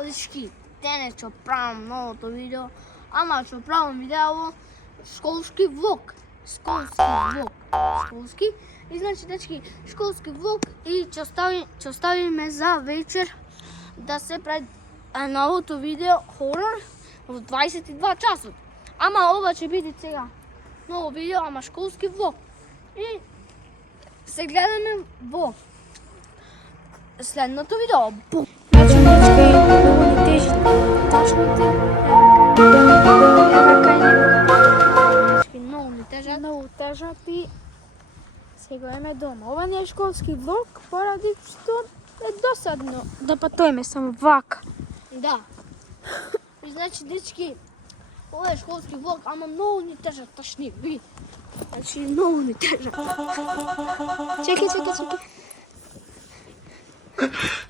Ево дечки, денес ќе правам новото видео, ама ќе правам видео школски влог. Школски. И значи дечки, школски влог и ќе оставиме за вечер да се прави новото видео хорор во 22 часот. Ама ова ќе биде сега ново видео, ама школски влог. И се гледаме во следното видео. Бум! Значи, дечки, много ни тежи тачните. Много ни тежат. Много тежат и сега име дома. Ова не е школски влог, поради што е досадно да патуваме само вака. Да. И значи, дечки, ова е школски влог, ама много ни тежат ташни. Ви. Значи, много ни тежат. Чекай.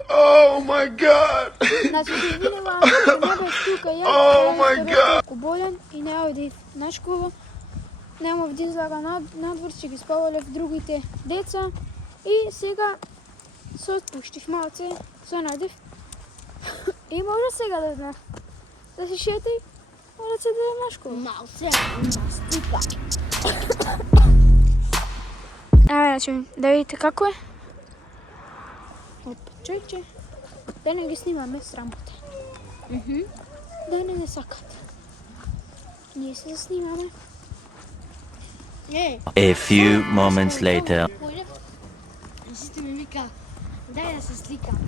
Oh my god! Значи, ти видела, не бе тука ја, Oh my god! толку болен и не оди на школа. Немав да излага надвор, ќе ги спавалев другите деца. И сега се отпуштив малце, се најдев. И може сега да се шетај, може да се дадем на школа. Малце, мастика. Значи, да видите како е. Опа, чојче. Да не ги снимаме срамота. Да не сакат. Ние се снимаме. A few moments later. Сите ми вика, дај да се сликам.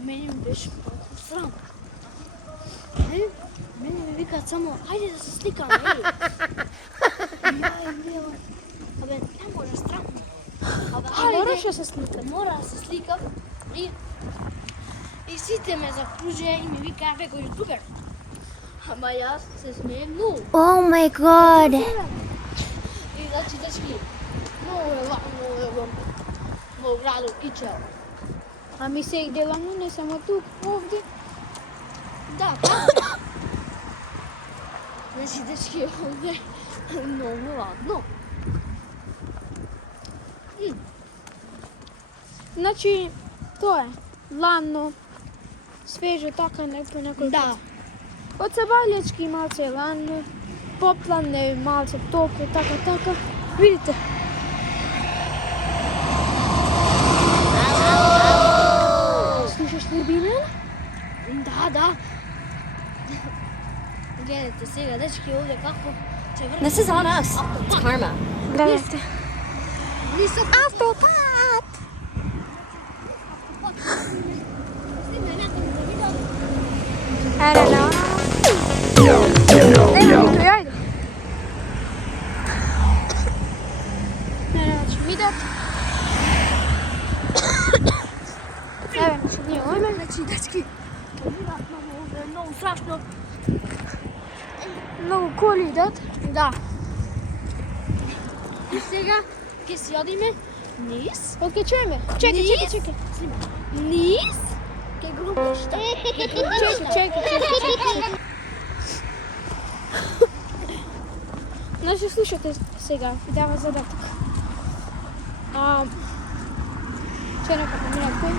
Мене ми беше толку срам. Мене ми викаат само, ајде да се сликам, Абе, не може, срам. Мораш да се сликам. Мора да се сликам. И сите ме закружија и ми викаа како јутубер. Ама јас се смеем многу. Oh my god! И значи, дечки, много е лако во градот Кичево. Ами се и делано не само тук, овде. Да, значи, дечки, овде много ладно. Значи, тоа е. Ладно, свежо, така некој Да. Од Сабаљачки малце е ладно, Попладне малце топло, така. Видите? Слушаш ли Билена? Да. Гледате сега, дечки, овде како ќе врне. This is on us. It's karma. Гледате. Ајде. Ајде. Значи, видат. Еве, значи, ние ојме. Значи, дечки, видат овде многу страшно. Многу коли идат. Да. И сега ќе си одиме низ. Океј, чуеме. Чекај. Низ? Ке грубишта. Чекај. Значи, слушате сега, ви дава задаток. Че нека поминат кој?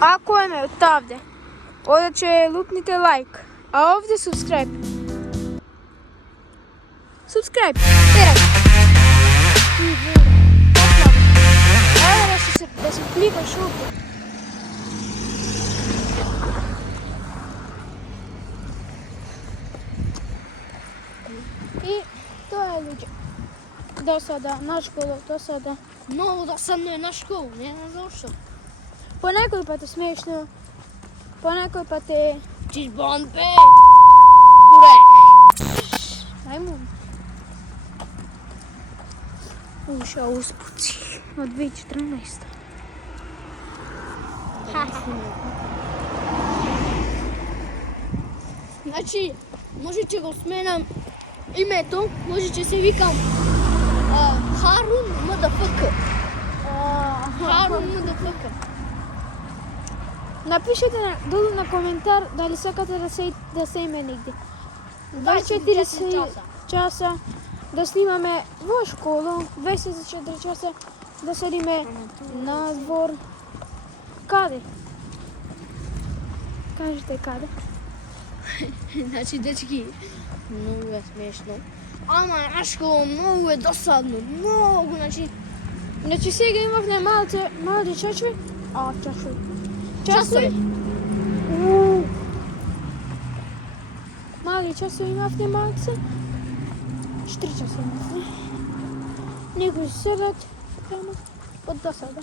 Ако е од тавде, одече лупните лайк, а овде субскрайб. Субскрайб. Еве да се кликаш овде. И тоа е луѓе. Досада, на школа, досада. Многу досадно е на школа, не знам зашто. По некој пат е смешно, по некој пат е... Чизбон бе! Куре! Мајмун. Уша успуци од 2014. Значи, може ќе го сменам името, може ќе се викам Харун МДФК. Харун МДФК. Напишете долу на коментар дали сакате да се име негде. 24 часа да снимаме во школа, 24 часа да седиме на двор. Каде? Кажете каде? Значи, дечки, многу е смешно. Ама, Ашко, многу е досадно. Многу, Значи сега имавме малите чачви. Часови. Мали часови имавме малце. 4 часа имавме. Некои седат таму од досада.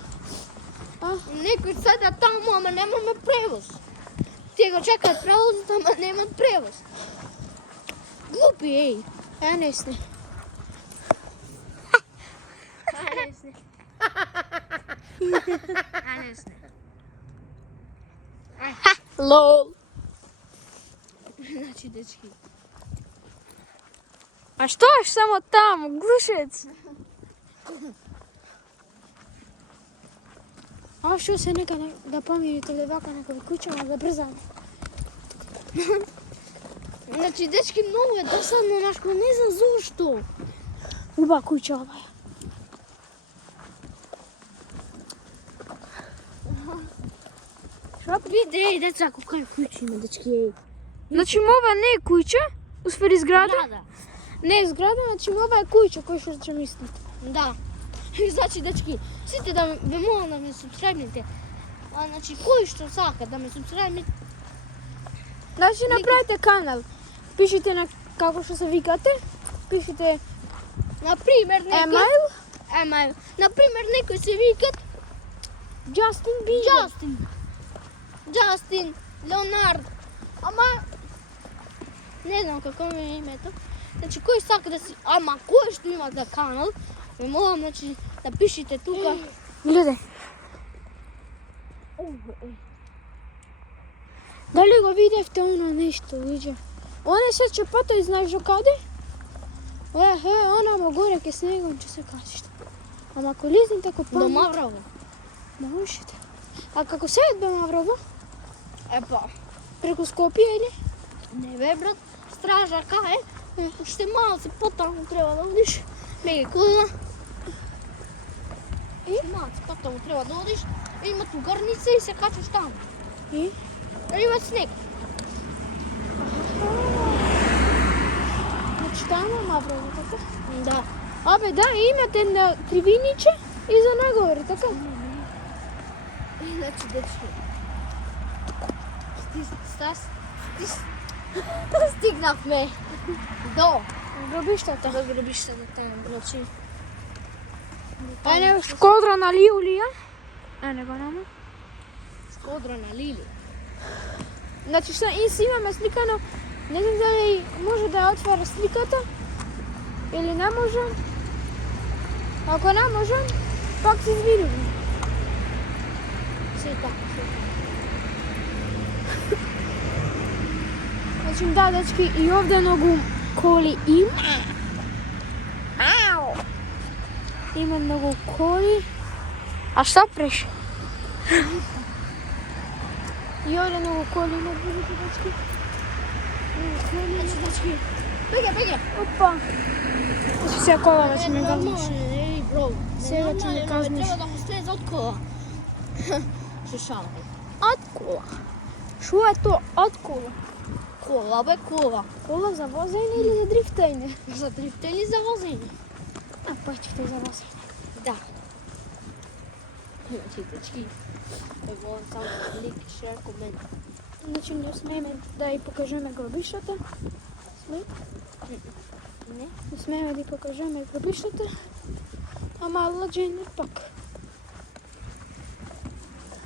Некои седат таму, ама немаме превоз. Тие го чекаат превозот, ама немат превоз. Глупи, еј. Не сне. Лол. Значи, дечки. А што е само таму, глушец? Што се нека да помирите левака некој куќа, да брзаме. Значи, дечки, многу е досадно, Нашко, не знам зошто. Уба куќа ова е. Виде, еј, деца, каква куќа има, дечки, еј. Значи, ова не е куќа, усвари зграда. Да. Не е зграда, значи ова е куќа, кој што ќе мислите. Да. Значи, дечки, сите да ме молам да ме субскрайбните. Значи, кој што сака да ме субскрайбните, Значи, направите канал. Пишете на како што се викате. Пишете например, емайл. Емайл. Например, некои се викат Джастин Бибер. Джастин, Леонард. Ама не знам како ми е името. Значи, кој сака да си... Ама кој што има за канал, ме молам, значи, да пишете тука. Гледај. Дали го видевте оно нешто, луѓе? Оне се чепата и знаеш до каде? Она горе ке снегом ќе се качиш. Ама ако лизните ко До памет... Маврово. Можете. А како се до Маврово? Епа, Преку Скопје или? не бе, брат, стража кај е. Уште малце потаму треба да одиш. Меѓа кола. И малце потаму треба да одиш. Има ту гарница и се качаш таму. И? Има снег. Значи таму Маврово, така? Да. Абе, да, имате на кривиниче и за нагоре, така? Значи, дечки. Стигнавме до Гробиштата. гробиштата, значи. Ајде, шкодра на Лиулија. Не го нема. Скодра на Лили. Значи, и си имаме сликано, не знам дали може да ја отвара сликата или не може. Ако не може, пак се извидиме. Се така. Значи, да, дечки, и овде многу коли има. Има многу коли. А што преш? И овде многу коли има, видите, дечки. Значи, дечки. Беге. Опа. Значи, сега колава ќе ме газниш. Ей, бро. Сега ќе ме казниш. Треба да му слезе од кола. Шушавај. Од кола. Шо е то од кола? Кола, бе, кола. Кола за возење или за дрифтење? За дрифта или за возење? А, пачките за возење. Да. Значи, дечки. Волам само лик, шер, комент. Значи, не смееме да ја покажеме гробиштата. Сме? Не? Не смееме да ја покажеме гробиштата. Ама лаđenje пак.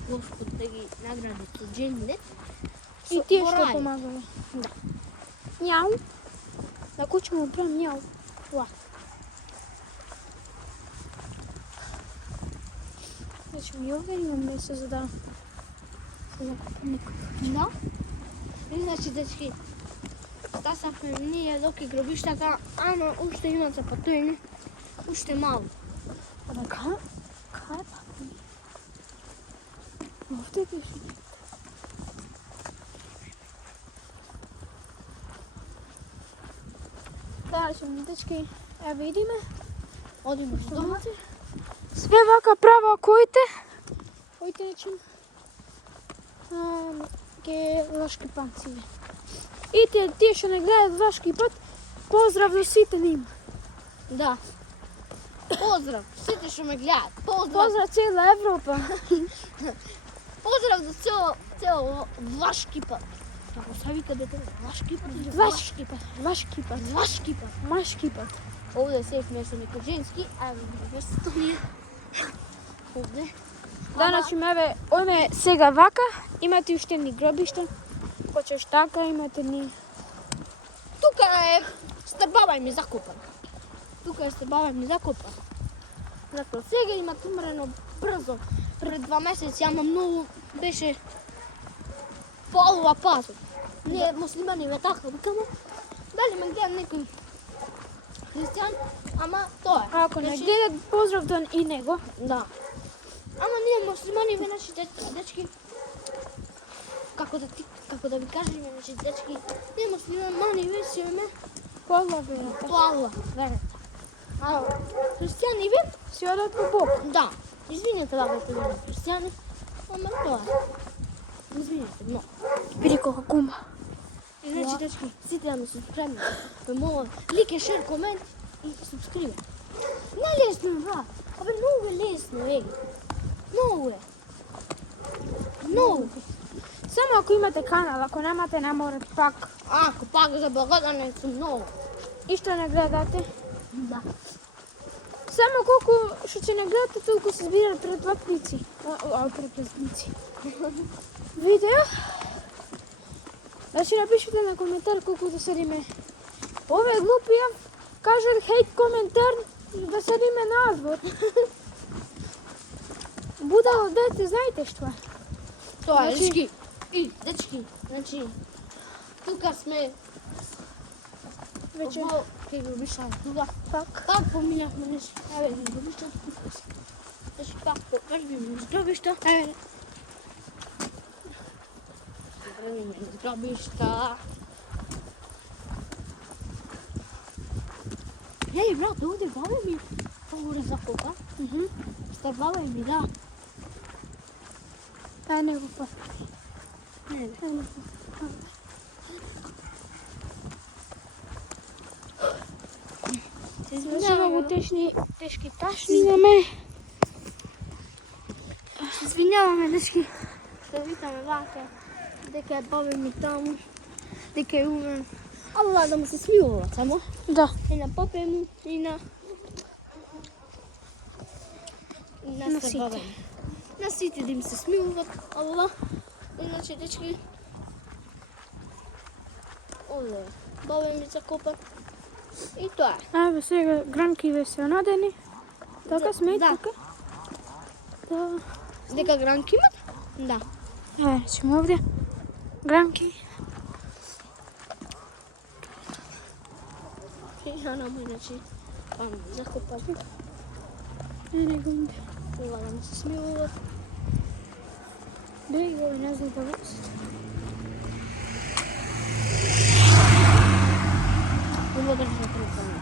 Господ да ги награди туѓените. И тие што морали. помагале. Да. Мјау. На куќа му прав мјау. Ла. Значи, ми овде имам место за да се закупам некој. Да? И значи, дечки, стасавме ние доки гробиштака, ама уште има за патојни, уште мало. Абе, кај е патојни? Овде пише. Да, дечки, ја видиме. Одиме до домот. Све вака права коите нечем. Ке лашки панци. И тие што не гледаат лашки пат, поздрав до сите ним. Да. Поздрав, сите што ме гледаат. Поздрав цела Европа. Поздрав до цел Влашки пат. Како се вика дете? Влашки пат или Влашки пат. Влашки пат. Влашки пат. Машки пат. Овде се вместо некој женски, а вместо ние. Овде. Данас имаме, оме сега вака, имате уште ни гробишта. Почеш така, имате ни... Тука е стрбава ми закопан. Зато сега има умрено брзо. Пред 2 месеци, ама многу беше полува пазот. Ние муслимани ме така викамо. Дали ме гледа некој христијан, ама тоа е. Ако не гледат, поздрав до и него. Да. Ама ние муслимани, значи дечки, како да ви кажем, значи дечки, ние муслимани весиме Поздрав верата. по Аллах, верата. А христијани ве? Си одат по Бог. Да. Извинете вака што ви христијани, ама тоа е. Извинете, но. Види колко кума. И значи дечки, сите да ме субскрибнат. Ме молам, лике, шер, комент и субскрибе. Не лесно е, брат. Абе, многу е лесно, еги. Многу е. Многу. Само ако имате канал, ако немате, не морате пак. Ако пак за благодарен сум многу. И што не гледате. Да. Само колку што ќе не гледате, толку се збира предплатници. Предплатници. Видео. Значи напишете на коментар колку да седиме. Ове глупија кажат хейт коментар да седиме надвор. Будало дете, знаете што е? Тоа е, Значи- дечки. И, дечки, значи, тука сме Вече во кај гробишта тука. пак. Пак поминавме нешто. Еве, гробишта тука се. Значи, пак покажуваме гробишта. Еве. Гробишта. Ей, брат, овде баба ми говори за кока. Баба ми, да. Не го па. Не. Се Значи многу тешки ташни. Извиняваме, дечки, што викаме вака, дека е баба ми таму, дека е умен. Ала да му се смилува само. Да. И на папе му, и на На сите сите. баба ми. На сите да им се смилуват, ала. Иначе, дечки, овде баба ми закопа. И тоа е. Абе сега гранки се онадени. Така сме и Да. така. Да. Дека гранки имат? Да. Речемо овде. Гранки. И ја намо, иначе, па ми закопа. Не гунде. Ова да ми се смилуват. Беги го не знам да вис. Ова да се препаме.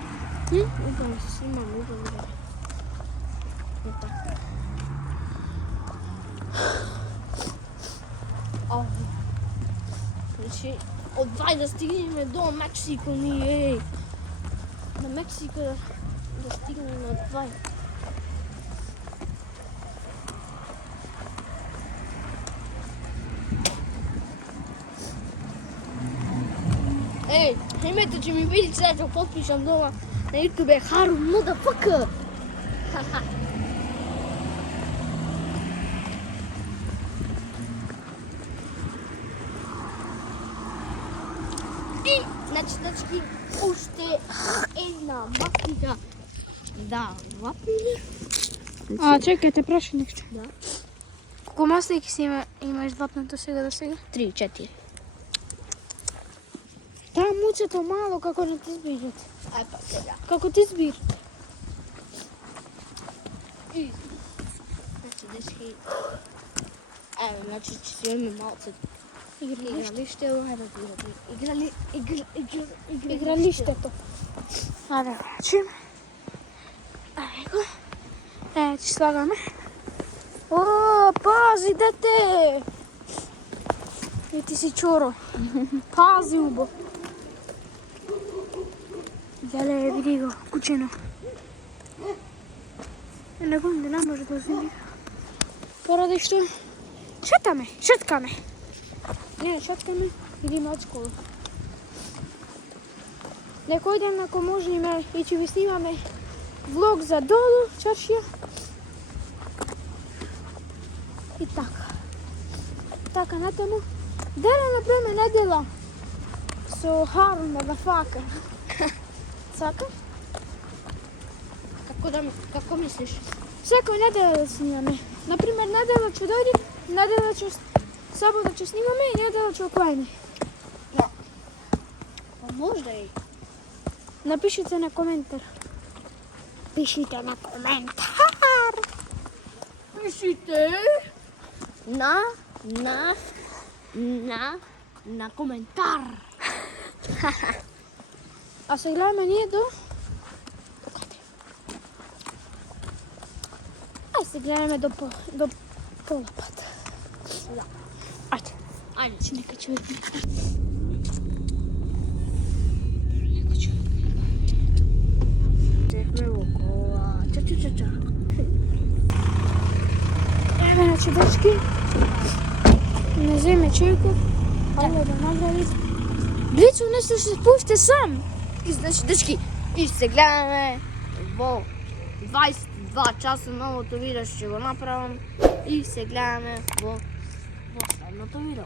Ова ми се снимам, ова да. Ета. Ау. Значи, од вај да стигнеме до Мексико ние, еј. На Мексико да стигнеме од вај. Ей, името ќе ми види сега ќе потпишам дома на YouTube Haru motherfucker. И, значи, дечки, уште една макига да вапиме. Чекайте, праши нешто. Да. Колку маслики си имаш вапнато сега до сега? 3-4. Таа муцето мало како не ти збират. Ај па сега. Како ти збират. И, значи, дечки, еве, значи, ќе си имаме малце игралиште, ајде да Игралиштето. Аре, значи. Ајде го. Ќе слагаме. О, пази, дете! И ти си чоро. Пази, убо. Дале, види го, кучено. Не може да озими. Поради што шеткаме. Не, шеткаме, идеме од школа. Некој ден, ако можеме, и ќе ви снимаме влог за долу, чаршија. И така. Така, натаму. Дене, например, недела со Харун да фака. Сака? Како мислиш? Секој недела да снимаме. Например, недела ќе дојде, недела ќе сабота ќе снимаме и недела ќе оклајме. Може да е. Напишите на коментар. Пишите на коментар. Пишите на коментар. А се гледаме ние до... Ај се гледаме до пола пат. Ајде. Ајде. Че нека чујме. Сехме во кола. Ча. Еве, значи, дечки. Не земе чујков. Ало да награди. Блицо, не се спуште сам. И значи, дечки, и се гледаме во 22 часа новото видео што го направам и се гледаме во следното видео.